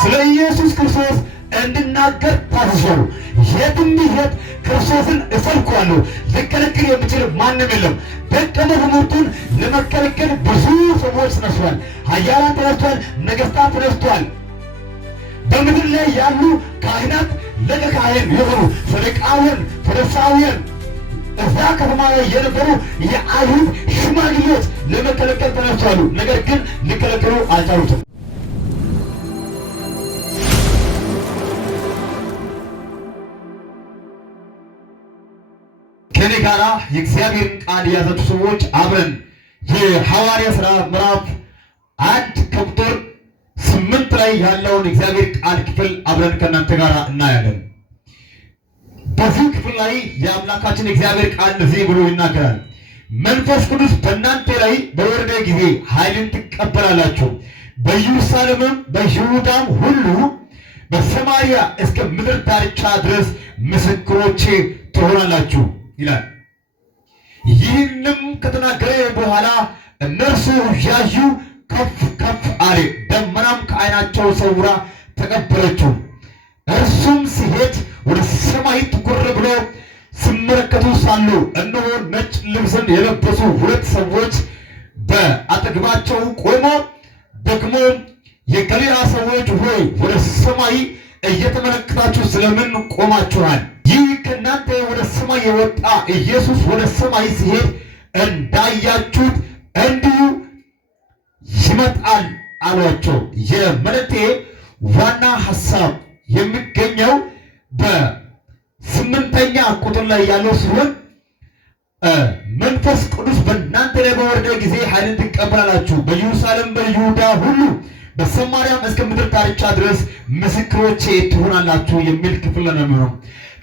ስለ ኢየሱስ ክርስቶስ እንድናገር ታዝዣለሁ። የትም ይሄድ ክርስቶስን እሰብካለሁ። ሊከለክል የሚችል ማንም የለም። ደቀ መዛሙርቱን ለመከልከል ብዙ ሰዎች ተነስተዋል። ኃያላን ተነስተዋል። ነገሥታት ተነስተዋል። በምድር ላይ ያሉ ካህናት፣ ሊቀ ካህን የሆኑ ሰዱቃውያን፣ ፈሪሳውያን፣ እዛ ከተማ ላይ የነበሩ የአይሁድ ሽማግሌዎች ለመከለከል ተነስተዋል። ነገር ግን ሊከለክሉ አልቻሉትም። ከኔ ጋራ የእግዚአብሔርን ቃል የያዛችሁ ሰዎች አብረን የሐዋርያት ሥራ ምዕራፍ 1 ከቁጥር 8 ላይ ያለውን እግዚአብሔር ቃል ክፍል አብረን ከእናንተ ጋር እናያለን። በዚህ ክፍል ላይ የአምላካችን እግዚአብሔር ቃል እንደዚህ ብሎ ይናገራል። መንፈስ ቅዱስ በእናንተ ላይ በወረደ ጊዜ ኃይልን ትቀበላላችሁ፣ በኢየሩሳሌምም በይሁዳም ሁሉ በሰማርያ እስከ ምድር ዳርቻ ድረስ ምስክሮቼ ትሆናላችሁ ይላል። ይህንም ከተናገረ በኋላ እነርሱ ያዩ፣ ከፍ ከፍ አለ፣ ደመናም ከዓይናቸው ሰውራ ተቀበለችው። እርሱም ሲሄድ ወደ ሰማይ ትኩር ብሎ ሲመለከቱ ሳሉ እነሆ ነጭ ልብስን የለበሱ ሁለት ሰዎች በአጠገባቸው ቆሞ፣ ደግሞ የገሊላ ሰዎች ሆይ ወደ ሰማይ እየተመለከታችሁ ስለምን ቆማችኋል? ይህ ከእናንተ ወደ ሰማይ የወጣ ኢየሱስ ወደ ሰማይ ሲሄድ እንዳያችሁት እንዲሁ ይመጣል አሏቸው። የመልእክቴ ዋና ሐሳብ የሚገኘው በ8ኛ ቁጥር ላይ ያለው ሲሆን መንፈስ ቅዱስ በእናንተ ላይ በወረደ ጊዜ ኃይልን ትቀበላላችሁ፣ በኢየሩሳሌም በይሁዳ ሁሉ በሰማርያም እስከ ምድር ዳርቻ ድረስ ምስክሮቼ ትሆናላችሁ የሚል ክፍል ነው የሚሆነው።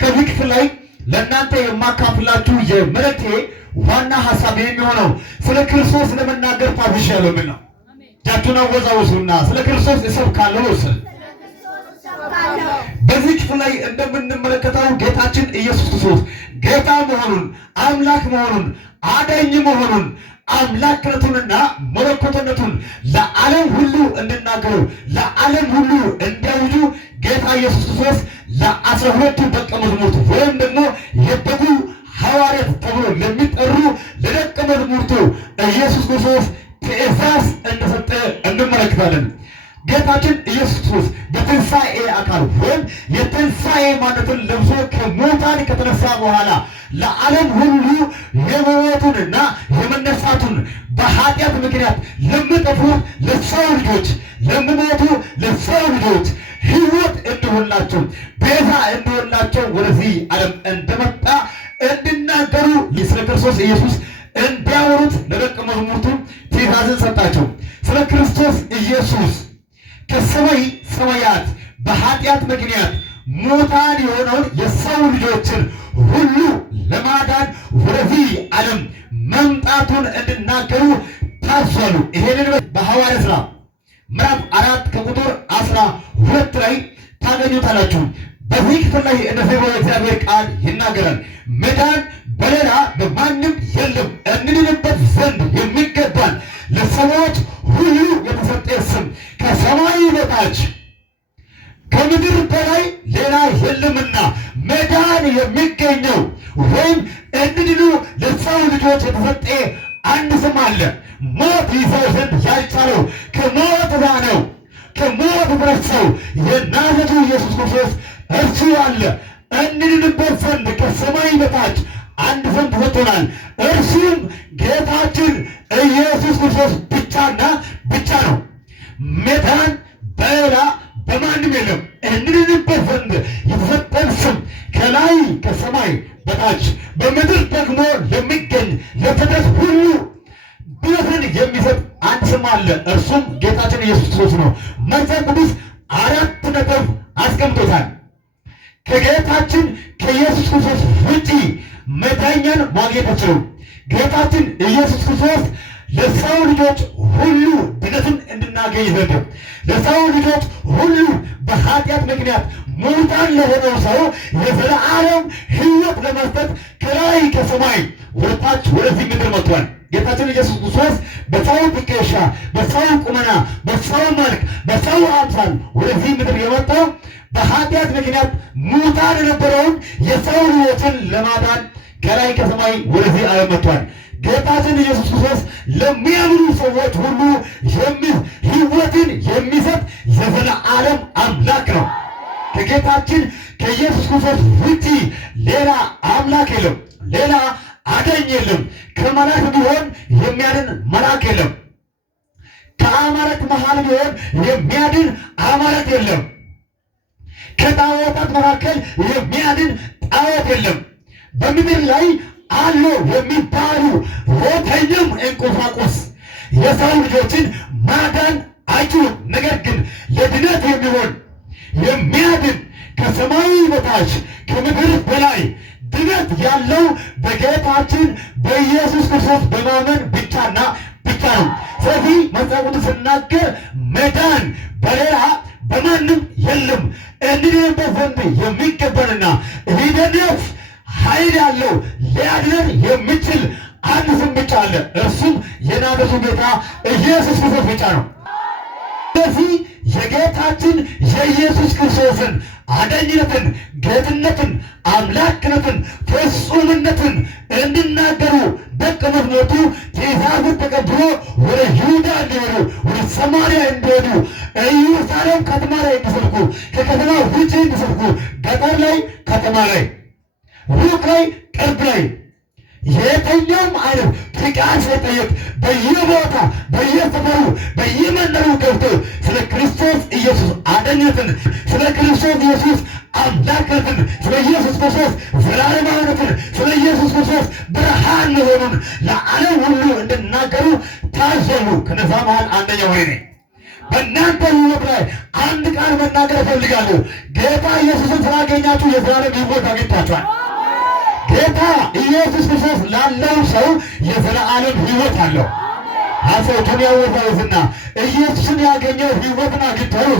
ከዚህ ክፍል ላይ ለእናንተ የማካፍላችሁ የመልእክቴ ዋና ሐሳብ የሚሆነው ስለ ክርስቶስ ለመናገር ታዝዣለሁ የሚል ነው። እጃችሁን አወዛውዙና ስለ ክርስቶስ እሰብካለሁ ስል በዚህ ክፍል ላይ እንደምንመለከተው ጌታችን ኢየሱስ ክርስቶስ ጌታ መሆኑን፣ አምላክ መሆኑን፣ አዳኝ መሆኑን፣ አምላክነቱንና መለኮትነቱን ለዓለም ሁሉ እንድናገሩ፣ ለዓለም ሁሉ እንዲያውጁ ጌታ ኢየሱስ ክርስቶስ ለ12ቱ ደቀ መዛሙርቱ ወይም ደግሞ የበጉ ሐዋርያት ተብሎ ለሚጠሩ ለደቀ መዛሙርቱ ኢየሱስ ክርስቶስ ትእዛዝ እንደሰጠ እንመለከታለን። ጌታችን ኢየሱስ ክርስቶስ በትንሣኤ አካል ወይም የትንሣኤ ማንነትን ለብሶ ከሙታን ከተነሳ በኋላ ለዓለም ሁሉ የመሞቱንና የመነሳቱን በኃጢአት ምክንያት ለሚጠፉት ለሰው ልጆች ለሚሞቱ ለሰው ልጆች ሕይወት እንዲሆንላቸው ቤዛ እንዲሆንላቸው ወደዚህ ዓለም እንደመጣ እንዲናገሩ ስለ ክርስቶስ ኢየሱስ እንዲያወሩት ለደቀ መዛሙርቱ ትእዛዝን ሰጣቸው። ስለ ክርስቶስ ኢየሱስ ከሰማይ ሰማያት በኃጢአት ምክንያት ሙታን የሆነውን የሰው ልጆችን ሁሉ ለማዳን ወደዚህ ዓለም መምጣቱን እንዲናገሩ ታዟሉ። ይሄንን በሐዋርያት ሥራ ምዕራፍ 4 ከቁጥር 12 ላይ ታገኙታላችሁ። በዚህ ክፍል ላይ እንደዚህ ብሎ እግዚአብሔር ቃል ይናገራል። መዳን በሌላ በማንም የለም፣ እንድንበት ዘንድ የሚገባን ለሰዎች ሁሉ የተሰጠ ስም ከሰማይ በታች ከምድር በላይ ሌላ የለምና መዳን የሚገኘው ወይም እንድንሉ ለሰው ልጆች የተሰጠ አንድ ስም አለ። ሞት ይዘው ዘንድ ያልቻለው ከሞት ነው። ከሞት ብረሰው የናዝሬቱ ኢየሱስ ክርስቶስ እርሱ አለ። እንድንበት ዘንድ ከሰማይ በታች አንድ ስም ተሰጥቶናል። እርሱም ጌታችን ኢየሱስ ክርስቶስ ብቻና ብቻ ነው። መዳን በሌላ በማንም የለም። እንድንበት ዘንድ የተሰጠን ስም ከላይ ከሰማይ በታች በምድር ደግሞ ለሚገኝ ለፍጥረት ሁሉ ድነትን የሚሰጥ አንድ ስም አለ። እርሱም ጌታችን ኢየሱስ ክርስቶስ ነው። መጽሐፍ ቅዱስ 4 ነጥብ አስቀምጦታል። ከጌታችን ከኢየሱስ ክርስቶስ ውጪ መዳኛን ማግኘት አይችሉም። ጌታችን ኢየሱስ ክርስቶስ ለሰው ልጆች ሁሉ ድነትን እንድናገኝ ዘንድ ለሰው ልጆች ሁሉ በኃጢአት ምክንያት ሙታን ለሆነው ሰው የዘላለም ሕይወት ለመስጠት ከላይ ከሰማይ ወደታች ወደዚህ ምድር መጥቷል። ጌታችን ኢየሱስ ክርስቶስ በሰው ትከሻ፣ በሰው ቁመና፣ በሰው መልክ፣ በሰው አምሳል ወደዚህ ምድር የመጣው በኃጢአት ምክንያት ሙታን የነበረውን የሰው ሕይወትን ለማዳን ከላይ ከሰማይ ወደዚህ ዓለም መጥቷል። ጌታችን ኢየሱስ ክርስቶስ ለሚያምኑ ሰዎች ሁሉ ሕይወትን የሚሰጥ የዘላለም አምላክ ነው። ከጌታችን ከኢየሱስ ክርስቶስ ውጪ ሌላ አምላክ የለም፣ ሌላ አዳኝ የለም። ከመላእክት ቢሆን የሚያድን መልአክ የለም። ከአማልክት መሃል ቢሆን የሚያድን አማልክት የለም። ከጣዖታት መካከል የሚያድን ጣዖት የለም። በምድር ላይ አሉ የሚባሉ ሞተኛም እንቁሳቁስ የሰው ልጆችን ማዳን አይችሉም። ነገር ግን ለድነት የሚሆን የሚያድን ከሰማይ በታች ከምድር በላይ ድነት ያለው በጌታችን በኢየሱስ ክርስቶስ በማመን ብቻና ብቻ ነው። ስለዚህ መጽሐፍ ቅዱስ ሲናገር መዳን በሌላ በማንም የለም። እንድንበት ዘንድ የሚገባንና ሊድነት ኃይል ያለው ሊያድነን የሚችል አንድ ስም ብቻ አለ። እርሱም የናዝሬቱ ጌታ ኢየሱስ ክርስቶስ ብቻ ነው። ስለዚህ የጌታችን የኢየሱስ ክርስቶስን አዳኝነትን፣ ጌትነትን፣ አምላክነትን፣ ፍጹምነትን እንዲናገሩ ደቀ መዛሙርቱ ትእዛዙን ተቀብሎ ወደ ይሁዳ እንዲሄዱ፣ ወደ ሰማርያ እንዲሄዱ፣ ኢየሩሳሌም ከተማ ላይ እንዲሰብኩ፣ ከከተማ ውጭ እንዲሰብኩ፣ ገጠር ላይ፣ ከተማ ላይ፣ ሩቅ ላይ፣ ቅርብ ላይ የትኛውም አይነት ፍቃድ ሳይጠየቅ በየቦታ በየሰፈሩ በየመንደሩ ገብቶ ስለ ክርስቶስ ኢየሱስ አዳኝነትን፣ ስለ ክርስቶስ ኢየሱስ አምላክነትን፣ ስለ ኢየሱስ ክርስቶስ ዘላለማዊነትን፣ ስለ ኢየሱስ ክርስቶስ ብርሃን መሆኑን ለዓለም ሁሉ እንድናገሩ ታዘሉ። ከነዛ መሃል አንደኛው እኔ ነኝ። በእናንተ ሕይወት ላይ አንድ ቃል መናገር እፈልጋለሁ። ጌታ ኢየሱስን ስላገኛችሁ የዘላለም ሕይወት አግኝታችኋል። ጌታ ኢየሱስ ክርስቶስ ላለው ሰው የዘላለም ሕይወት አለው። ሐሰቱን ያወዛውዝና ኢየሱስን ያገኘው ሕይወትን አግኝቷል።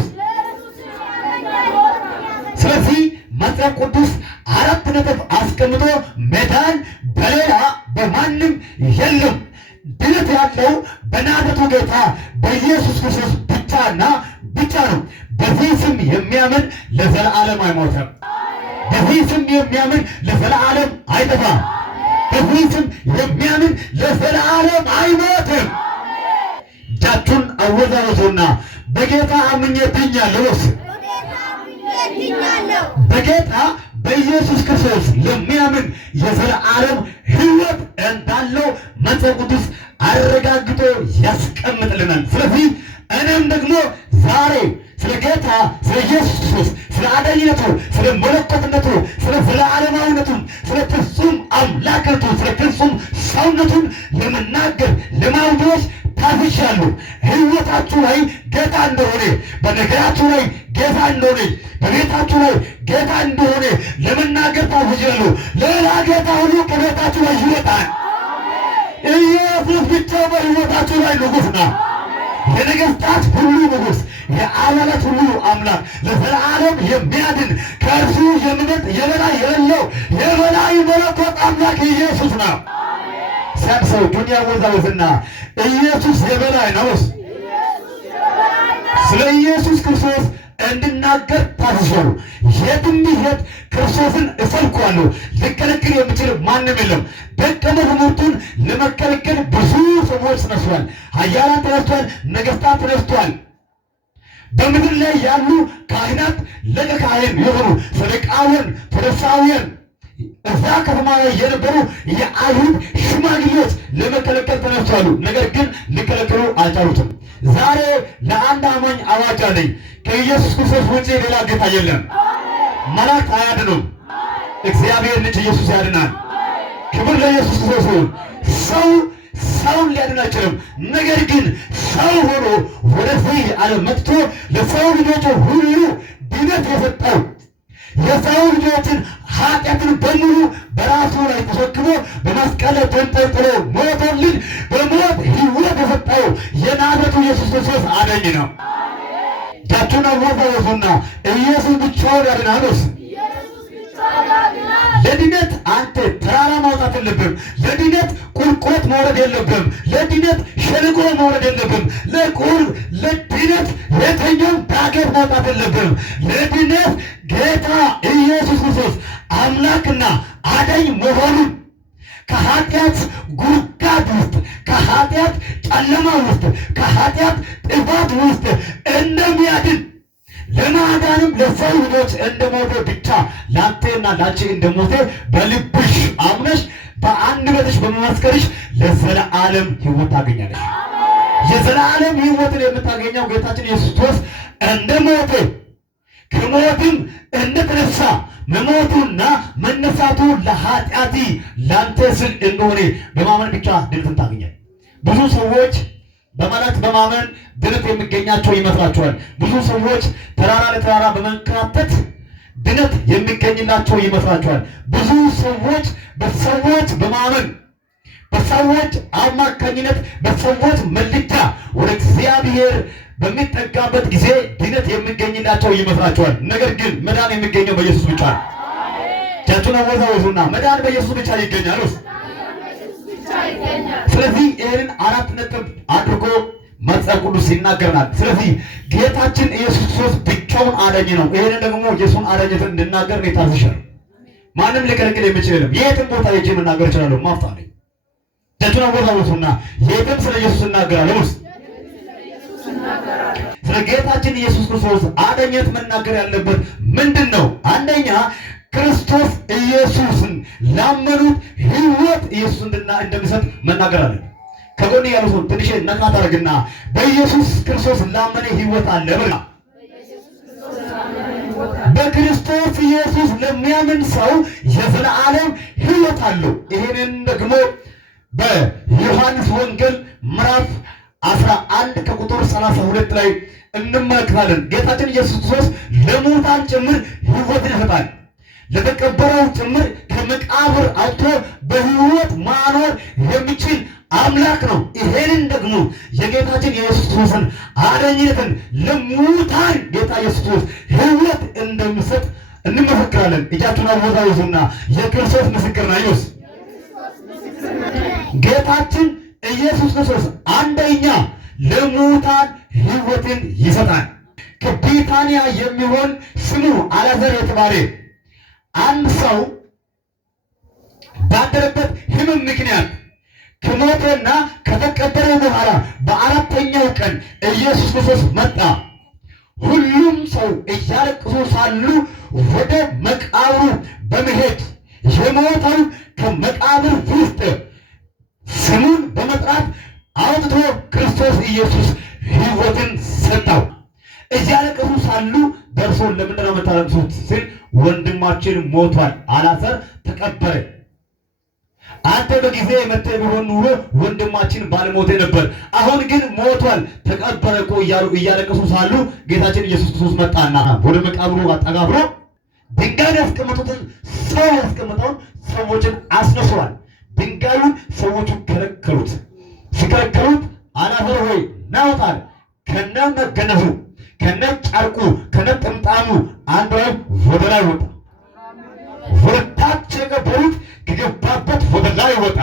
ስለዚህ መጽሐፍ ቅዱስ አራት ነጥብ አስቀምጦ መዳን በሌላ በማንም የለም፣ ድነት ያለው በናዝሬቱ ጌታ በኢየሱስ ክርስቶስ ብቻና ብቻ ነው። በዚህ ስም የሚያምን ለዘላለም አይሞትም። በዚህ ስም የሚያምን ለዘላለም አይጠፋም። በዚህ ስም የሚያምን ለዘላለም አይሞትም። እጃችሁን አወዛወዙና በጌታ አምኜ ድኛለሁ። በጌታ በኢየሱስ ክርስቶስ ለሚያምን የዘላለም ሕይወት እንዳለው መጽሐፍ ቅዱስ አረጋግጦ ያስቀምጥልናል። ስለዚህ እኔም ደግሞ ዛሬ ስለ ጌታ ስለ ኢየሱስ ክርስቶስ ስለ አዳኝነቱ፣ ስለ መለኮትነቱ፣ ስለ ዘላለማዊነቱ፣ ስለ ፍጹም አምላክነቱ፣ ስለ ፍጹም ሰውነቱን ለመናገር ለማውደስ ታዝዣለሁ። ሕይወታችሁ ላይ ጌታ እንደሆነ፣ በነገራችሁ ላይ ጌታ እንደሆነ፣ በቤታችሁ ላይ ጌታ እንደሆነ ለመናገር ታዝዣለሁ። ሌላ ጌታ ሁሉ ከቤታችሁ ላይ ይወጣል። ኢየሱስ ብቻ በሕይወታችሁ ላይ ንጉሥ ነው። የነገሥታት ሁሉ ንጉሥ፣ የዓለማት ሁሉ አምላክ፣ ለዘላለም የሚያድን ከእርሱ የሚበልጥ የበላይ የሌለው የበላይ መለኮት አምላክ ኢየሱስ ነው። ሲያንሰው ዱንያ ወዛወዝና ኢየሱስ የበላይ ነው። ስለ ኢየሱስ ክርስቶስ እንድናገር ታዝዣለሁ። የትም ቢሄድ ክርስቶስን እሰብከዋለሁ። ሊከለክል የሚችል ማንም የለም። ደቀ መዛሙርቱን ለመከለከል ብዙ ሰዎች ተነስተዋል። ኃያላን ተነስተዋል። ነገሥታት ተነስተዋል። በምድር ላይ ያሉ ካህናት፣ ሊቀ ካህን የሆኑ ሰዱቃውያን፣ ፈሪሳውያን፣ እዛ ከተማ ላይ የነበሩ የአይሁድ ሽማግሌዎች ለመከለከል ተነስተዋል። ነገር ግን ሊከለክሉ አልቻሉትም። ዛሬ ለአንድ አማኝ አዋጅ አለኝ። ከኢየሱስ ክርስቶስ ውጪ ሌላ ጌታ የለም። መላእክት አያድኑም። እግዚአብሔር ልጅ ኢየሱስ ያድናል። ክብር ለኢየሱስ ክርስቶስ። ሰውን ሊያድን አይችልም። ነገር ግን ሰው ሆኖ ወደዚህ ዓለም መጥቶ ለሰው ልጆች ሁሉ ድነት የሰጠው የሰው ልጆችን ኃጢአትን በሙሉ በራሱ ላይ ተሸክሞ በመስቀል ላይ ተንጠልጥሎ ሞቶልን በሞት ሕይወት የሰጠው የናዝሬቱ ኢየሱስ ክርስቶስ አዳኝ ነው። እጃችሁን አወዛወዙና ኢየሱስ ብቻውን ያድናል። ለድነት አንተ ተራራ ማውጣት የለብም። ለድነት ቁልቁለት መውረድ የለብም። ለድነት ሸለቆ መውረድ የለብም። ለድነት የተኛውን ዳገት ማውጣት የለብም። ለድነት ጌታ ኢየሱስ ክርስቶስ አምላክና አዳኝ መሆኑን ከኃጢአት ጉድጓድ ውስጥ፣ ከኃጢአት ጨለማ ውስጥ፣ ከኃጢአት ጥፋት ውስጥ እንደሚያድን ለማዳንም ለሰው ልጆች እንደሞተ ብቻ ላንተና ላንቺ እንደሞተ በልብሽ አምነሽ በአንደበትሽ በመመስከርሽ ለዘላለም ሕይወት ታገኛለሽ። የዘላለም ሕይወትን የምታገኘው ጌታችን ኢየሱስ ክርስቶስ እንደሞተ ከሞትም እንደተነሳ መሞቱና መነሳቱ ለኃጢአቲ ላንተ ስል እንደሆነ በማመን ብቻ ድነትን ታገኛለህ። ብዙ ሰዎች በማለት በማመን ድነት የሚገኛቸው ይመስላቸዋል። ብዙ ሰዎች ተራራ ለተራራ በመንከራተት ድነት የሚገኝላቸው ይመስላቸዋል። ብዙ ሰዎች በሰዎች በማመን በሰዎች አማካኝነት በሰዎች መልጃ ወደ እግዚአብሔር በሚጠጋበት ጊዜ ድነት የሚገኝላቸው ይመስላቸዋል። ነገር ግን መዳን የሚገኘው በኢየሱስ ብቻ ነው። ጃቱና ወዛውዙና መዳን በኢየሱስ ብቻ ይገኛል። ስለዚህ ይህንን 4 ነጥብ አድርጎ መጽሐፍ ቅዱስ ይናገረናል። ስለዚህ ጌታችን ኢየሱስ ክርስቶስ ብቻውን አዳኝ ነው። ይህንን ደግሞ ኢየሱስን አዳኝነትን እንድናገር ነው የታዘዝነው። ማንም ሊከለክል የሚችል የለም። የትም ቦታ ሄጄ መናገር እችላለሁ። ማፍታለኝ ጃቱና ወዛውዙና የትም ስለ ኢየሱስ እናገራለሁ። ስለ ጌታችን ኢየሱስ ክርስቶስ አዳኝነት መናገር ያለበት ምንድን ነው? አንደኛ ክርስቶስ ኢየሱስን ላመኑት ሕይወት ኢየሱስ እንደሚሰጥ መናገር አለ። ከጎን ያለው ሰው ትንሽ ነካ ታደርግና በኢየሱስ ክርስቶስ ላመነ ሕይወት አለ ብላ። በክርስቶስ ኢየሱስ ለሚያምን ሰው የዘላለም ሕይወት አለው። ይሄንን ደግሞ በዮሐንስ ወንጌል ምዕራፍ 11 ከቁጥር 32 ላይ እንመለከታለን። ጌታችን ኢየሱስ ክርስቶስ ለሙታን ጭምር ሕይወትን ይሰጣል። ለተቀበረው ጭምር ከመቃብር አውጥቶ በሕይወት ማኖር የሚችል አምላክ ነው። ይሄንን ደግሞ የጌታችን የኢየሱስ ክርስቶስን አዳኝነትን ለሙታን ጌታ ኢየሱስ ክርስቶስ ሕይወት እንደሚሰጥ እንመሰክራለን። እጃችሁን አወዛውዙና የክርስቶስ ምስክር ነው። ጌታችን ኢየሱስ ክርስቶስ አንደኛ ለሙታን ሕይወትን ይሰጣል። ከቢታንያ የሚሆን ስሙ አልዓዛር የተባለ አንድ ሰው ባደረበት ሕመም ምክንያት ከሞተና ከተቀበረ በኋላ በአራተኛው ቀን ኢየሱስ ክርስቶስ መጣ። ሁሉም ሰው እያለቀሱ ሳሉ ወደ መቃብሩ በመሄድ የሞተው ከመቃብር ውስጥ ስሙን በመጥራት አውጥቶ ክርስቶስ ኢየሱስ ሕይወትን ሰጠው። እያለቀሱ ሳሉ ደርሶ ለምንድን ነው የምታለቅሱት ሲል ወንድማችን ሞቷል፣ አልዓዛር ተቀበረ። አንተ በጊዜ መጥተህ ቢሆን ኑሮ ወንድማችን ባልሞተ ነበር። አሁን ግን ሞቷል፣ ተቀበረ እኮ እያሉ እያለቀሱ ሳሉ ጌታችን ኢየሱስ ክርስቶስ መጣና ወደ መቃብሩ አጠጋብሮ ድንጋይ ያስቀመጡትን ሰው ያስቀመጠውን ሰዎችን አስነሷል። ድንጋዩን ሰዎቹ ከለከሉት። ሲከለከሉት አልዓዛር ሆይ ና ውጣ አለ። ከነ መገነዙ ከነ ጨርቁ ከነ ጥምጣሙ አንድ ላይ ወደ ላይ ወጣ። ወደ ታች የገበሩት ከገባበት ወደ ላይ ወጣ።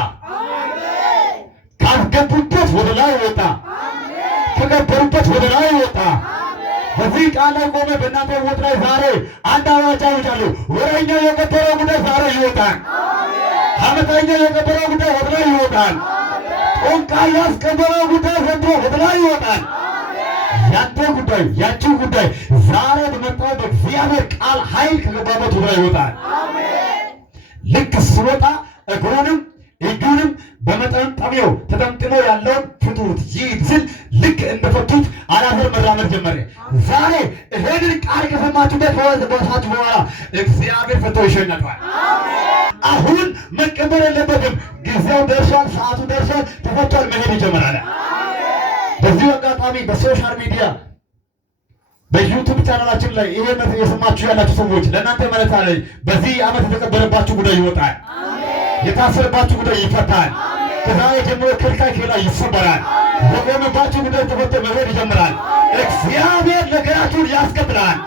ካስገቡበት ወደ ላይ ወጣ። ከገበሩበት ወደ ላይ ወጣ። በዚህ ቃል ላይ ቆመ። በእናንተ ሕይወት ላይ ዛሬ አንድ አዋጅ አውጃለሁ። ወሬኛው የቀበረው ጉዳይ ዛሬ ይወጣል። ሐሜተኛው የቀበረው ጉዳይ ወደ ላይ ይወጣል። ጦንቃይ ያስቀበረው ጉዳይ ዘንድሮ ወደ ላይ ይወጣል። ያንተ ጉዳይ ያንቺ ጉዳይ ዛሬ በመጣው በእግዚአብሔር ቃል ኃይል ከገባበት ወደ ላይ ይወጣል። ልክ ሲወጣ እግሩንም እጁንም በመጠምጠሚያው ተጠምጥሞ ያለውን ፍቱት ይሂድ ሲል ልክ እንደፈቱት አልዓዛር መራመድ ጀመረ። ዛሬ ይሄንን ቃል ከሰማችሁበት በወሳችሁ በኋላ እግዚአብሔር ፈቶ ይሸኛችኋል። አሁን መቀበል የለበትም። ጊዜው ደርሷል፣ ሰዓቱ ደርሷል፣ ተፈቷል፣ መሄድ ይጀምራል። በዚህ አጋጣሚ በሶሻል ሚዲያ በዩቱብ ቻናላችን ላይ ይሄ የሰማችሁ ያላችሁ ሰዎች ለእናንተ ማለት አለኝ። በዚህ ዓመት የተቀበረባችሁ ጉዳይ ይወጣል። የታሰረባችሁ ጉዳይ ይፈታል። ከዛሬ ጀምሮ ከልካይ ኬላ ይሰበራል። የቆመባችሁ ጉዳይ ተፈቶ መሄድ ይጀምራል። እግዚአብሔር ነገራችሁን ያስቀጥላል።